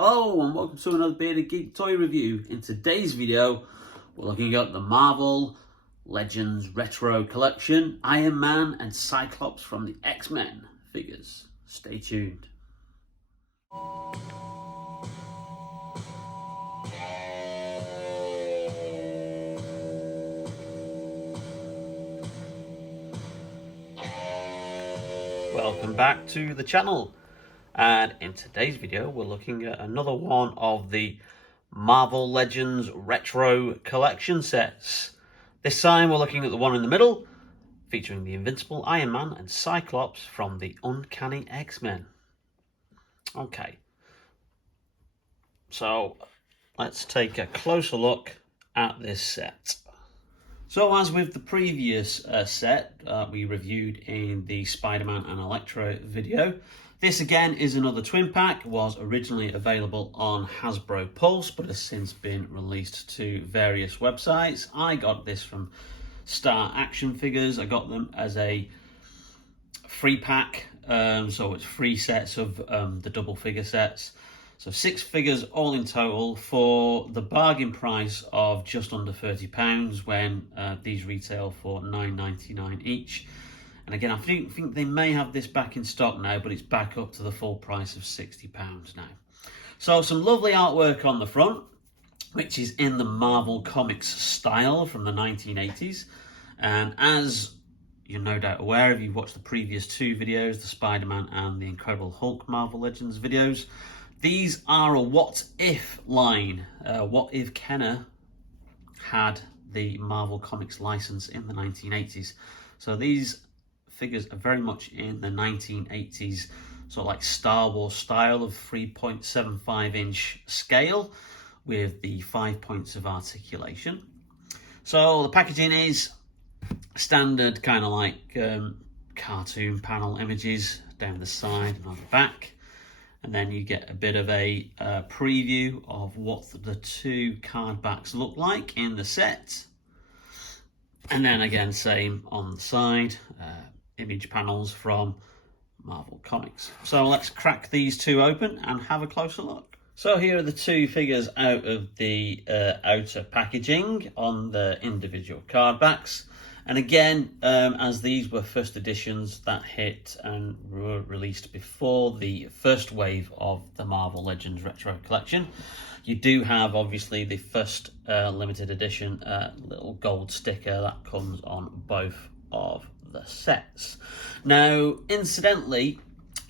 Hello and welcome to another Bearded Geek toy review. In today's video, we're looking at the Marvel Legends Retro Collection, Iron Man and Cyclops from the X-Men figures. Stay tuned. Welcome back to the channel. And in today's video, we're looking at another one of the Marvel Legends Retro Collection sets. This time we're looking at the one in the middle, featuring the Invincible, Iron Man and Cyclops from the Uncanny X-Men. Okay, so let's take a closer look at this set. So as with the previous set we reviewed in the Spider-Man and Electro video, this again is another twin pack. It was originally available on Hasbro Pulse, but has since been released to various websites. I got this from Star Action Figures. I got them as a free pack, so it's 3 sets of the double figure sets. So 6 figures all in total for the bargain price of just under £30 when these retail for £9.99 each. And again, I think they may have this back in stock now, but it's back up to the full price of £60 now. So some lovely artwork on the front, which is in the Marvel Comics style from the 1980s. And as you're no doubt aware, if you've watched the previous 2 videos, the Spider-Man and the Incredible Hulk Marvel Legends videos, these are a what if line. What if Kenner had the Marvel Comics license in the 1980s? So these figures are very much in the 1980s, sort of like Star Wars style of 3.75 inch scale with the 5 points of articulation. So the packaging is standard kind of like cartoon panel images down the side and on the back. And then you get a bit of a preview of what the 2 card backs look like in the set. And then again, same on the side, image panels from Marvel Comics. So let's crack these 2 open and have a closer look. So here are the 2 figures out of the outer packaging on the individual card backs. And again, as these were first editions that hit and were released before the first wave of the Marvel Legends Retro Collection, you do have obviously the first limited edition little gold sticker that comes on both of the sets. Now, incidentally,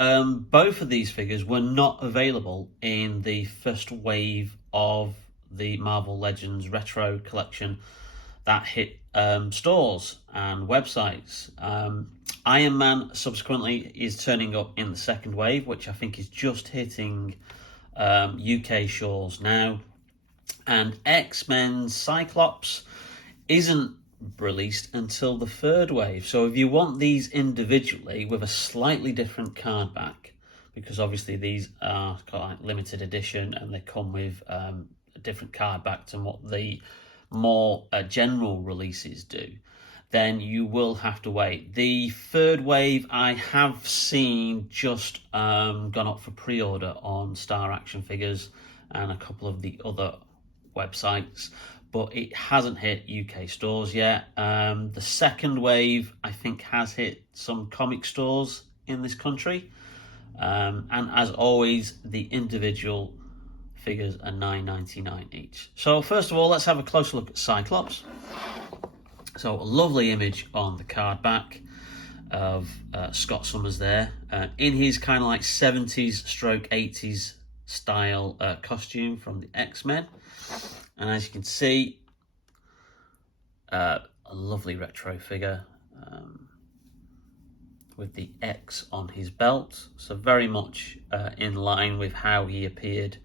both of these figures were not available in the first wave of the Marvel Legends Retro Collection that hit stores and websites. Iron Man subsequently is turning up in the second wave, which I think is just hitting UK shores now. And X-Men Cyclops isn't released until the third wave. So if you want these individually with a slightly different card back, because obviously these are quite limited edition and they come with a different card back to what the more general releases do, then you will have to wait. The third wave I have seen just gone up for pre-order on Star Action Figures and a couple of the other websites, but it hasn't hit UK stores yet. The second wave I think has hit some comic stores in this country, and as always the individual figures are £9.99 each. So first of all, let's have a closer look at Cyclops. So a lovely image on the card back of Scott Summers there in his kind of like 70s stroke 80s style costume from the X-Men. And as you can see, a lovely retro figure with the X on his belt. So very much in line with how he appeared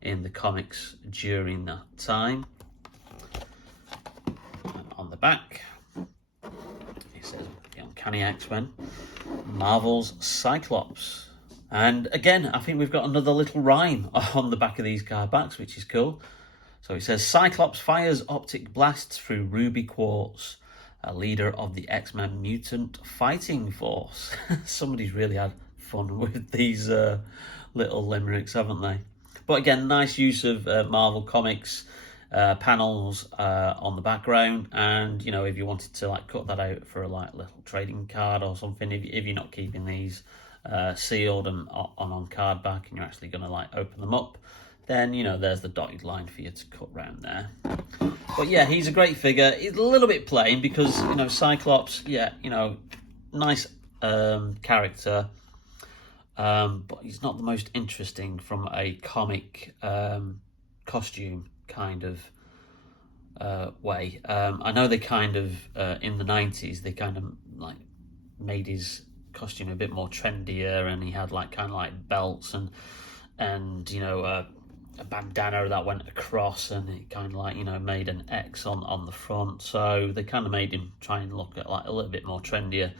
in the comics during that time. And on the back, it says the Uncanny X-Men, Marvel's Cyclops. And again, I think we've got another little rhyme on the back of these card backs, which is cool. So it says, Cyclops fires optic blasts through ruby quartz, a leader of the X-Men mutant fighting force. Somebody's really had fun with these little limericks, haven't they? But again, nice use of Marvel Comics panels on the background, and you know, if you wanted to like cut that out for a like little trading card or something, if you're not keeping these sealed and on card back, and you're actually going to like open them up, then you know, there's the dotted line for you to cut round there. But yeah, he's a great figure. He's a little bit plain because, you know, Cyclops, yeah, you know, nice character, but he's not the most interesting from a comic costume kind of way. I know they kind of in the 90s they kind of like made his costume a bit more trendier, and he had like kind of like belts and you know a bandana that went across, and it kind of like, you know, made an X on the front. So they kind of made him try and look at like a little bit more trendier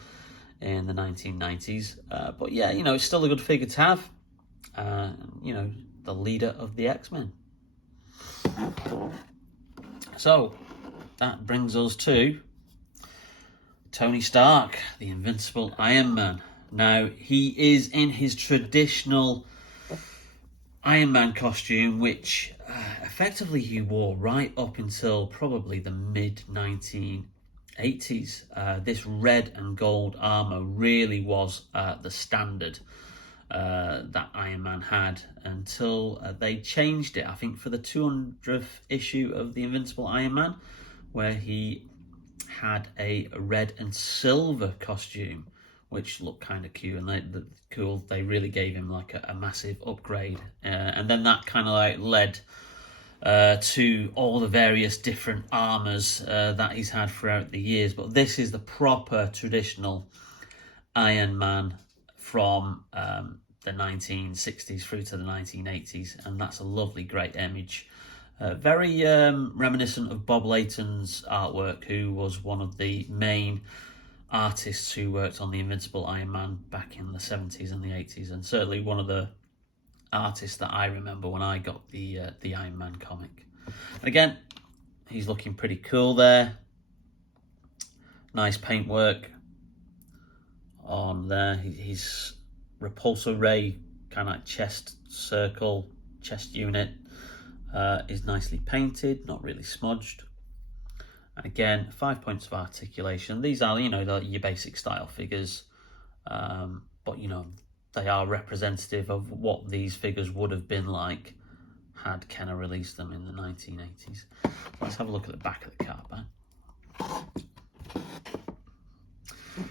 in the 1990s. But yeah, you know, it's still a good figure to have. You know, the leader of the X-Men. So that brings us to Tony Stark, the Invincible Iron Man. Now, he is in his traditional Iron Man costume, which effectively he wore right up until probably the mid-1980s. This red and gold armor really was the standard that Iron Man had until they changed it, I think, for the 200th issue of the Invincible Iron Man, where he had a red and silver costume, which looked kind of cute, and they really gave him like a massive upgrade, and then that kind of like led to all the various different armors that he's had throughout the years. But this is the proper traditional Iron Man from the 1960s through to the 1980s, and that's a lovely, great image. Very reminiscent of Bob Layton's artwork, who was one of the main artists who worked on the Invincible Iron Man back in the 70s and the 80s, and certainly one of the artists that I remember when I got the Iron Man comic. And again, he's looking pretty cool there. Nice paintwork on there. His repulsor ray kind of like chest circle, chest unit is nicely painted, not really smudged. And again, 5 points of articulation. These are, you know, your basic style figures, but you know, they are representative of what these figures would have been like had Kenner released them in the 1980s. Let's have a look at the back of the card back.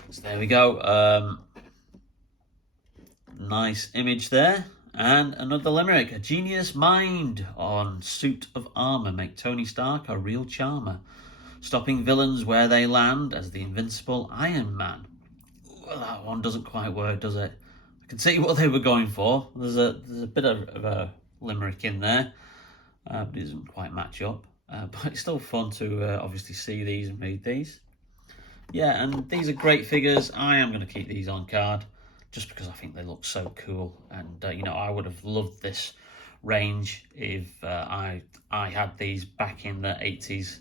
So there we go. Nice image there. And another limerick. A genius mind on suit of armour make Tony Stark a real charmer, stopping villains where they land as the Invincible Iron Man. Well, that one doesn't quite work, does it? I can see what they were going for. There's a bit of a limerick in there, but it doesn't quite match up. But it's still fun to obviously see these and read these. Yeah, and these are great figures. I am going to keep these on card just because I think they look so cool. And, you know, I would have loved this range if I had these back in the 80s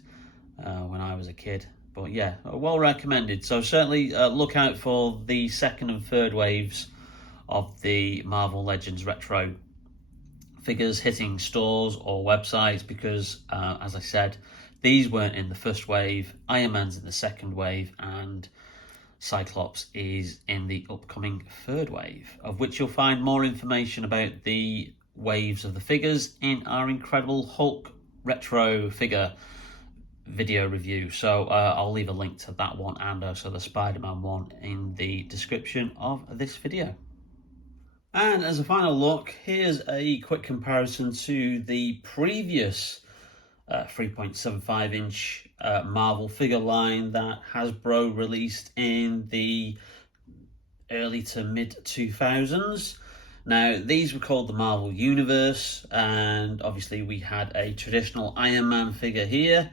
when I was a kid. But yeah, well recommended. So certainly look out for the second and third waves of the Marvel Legends Retro figures hitting stores or websites, because as I said, these weren't in the first wave. Iron Man's in the second wave, and Cyclops is in the upcoming third wave, of which you'll find more information about the waves of the figures in our Incredible Hulk retro figure video review. So I'll leave a link to that one and also the Spider-Man one in the description of this video. And as a final look, here's a quick comparison to the previous 3.75 inch Marvel figure line that Hasbro released in the early to mid 2000s. Now, these were called the Marvel Universe, and obviously we had a traditional Iron Man figure here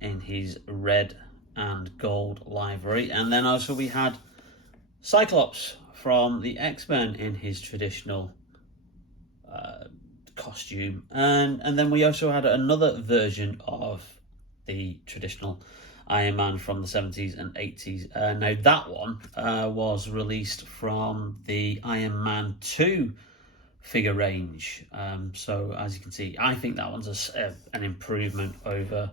in his red and gold livery, and then also we had Cyclops from the X-Men in his traditional costume, and then we also had another version of the traditional Iron Man from the 70s and 80s. Now that one was released from the Iron Man 2 figure range. So as you can see, I think that one's an improvement over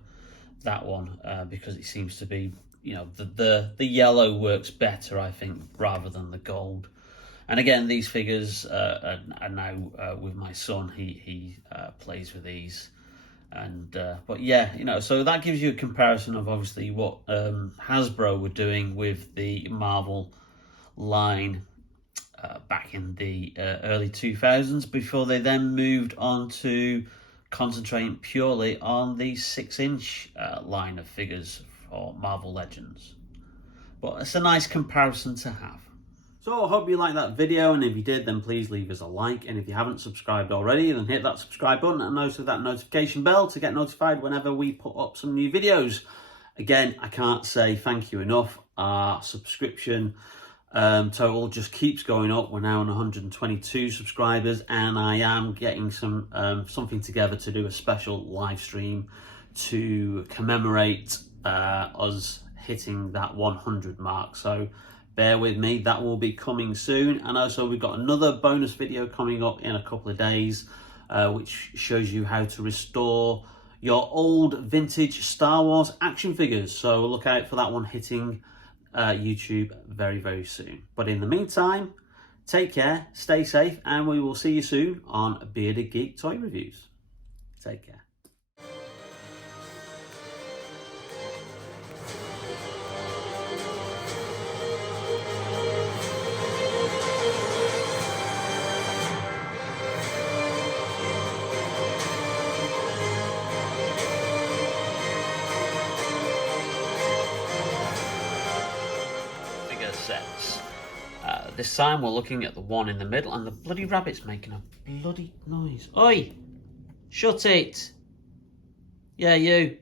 that one, because it seems to be, you know, the yellow works better, I think, rather than the gold. And again, these figures are now with my son. He plays with these. And but yeah, you know, so that gives you a comparison of obviously what Hasbro were doing with the Marvel line back in the early 2000s, before they then moved on to concentrating purely on the 6-inch line of figures for Marvel Legends. But it's a nice comparison to have. So I hope you liked that video, and if you did, then please leave us a like, and if you haven't subscribed already, then hit that subscribe button and also that notification bell to get notified whenever we put up some new videos. Again, I can't say thank you enough. Our subscription total just keeps going up. We're now on 122 subscribers, and I am getting something together to do a special live stream to commemorate us hitting that 100 mark. So bear with me, that will be coming soon. And also we've got another bonus video coming up in a couple of days, which shows you how to restore your old vintage Star Wars action figures. So look out for that one hitting YouTube very, very soon. But in the meantime, take care, stay safe, and we will see you soon on Bearded Geek Toy Reviews. Take care. Sets. This time we're looking at the one in the middle, and the bloody rabbit's making a bloody noise. Oi! Shut it! Yeah, you.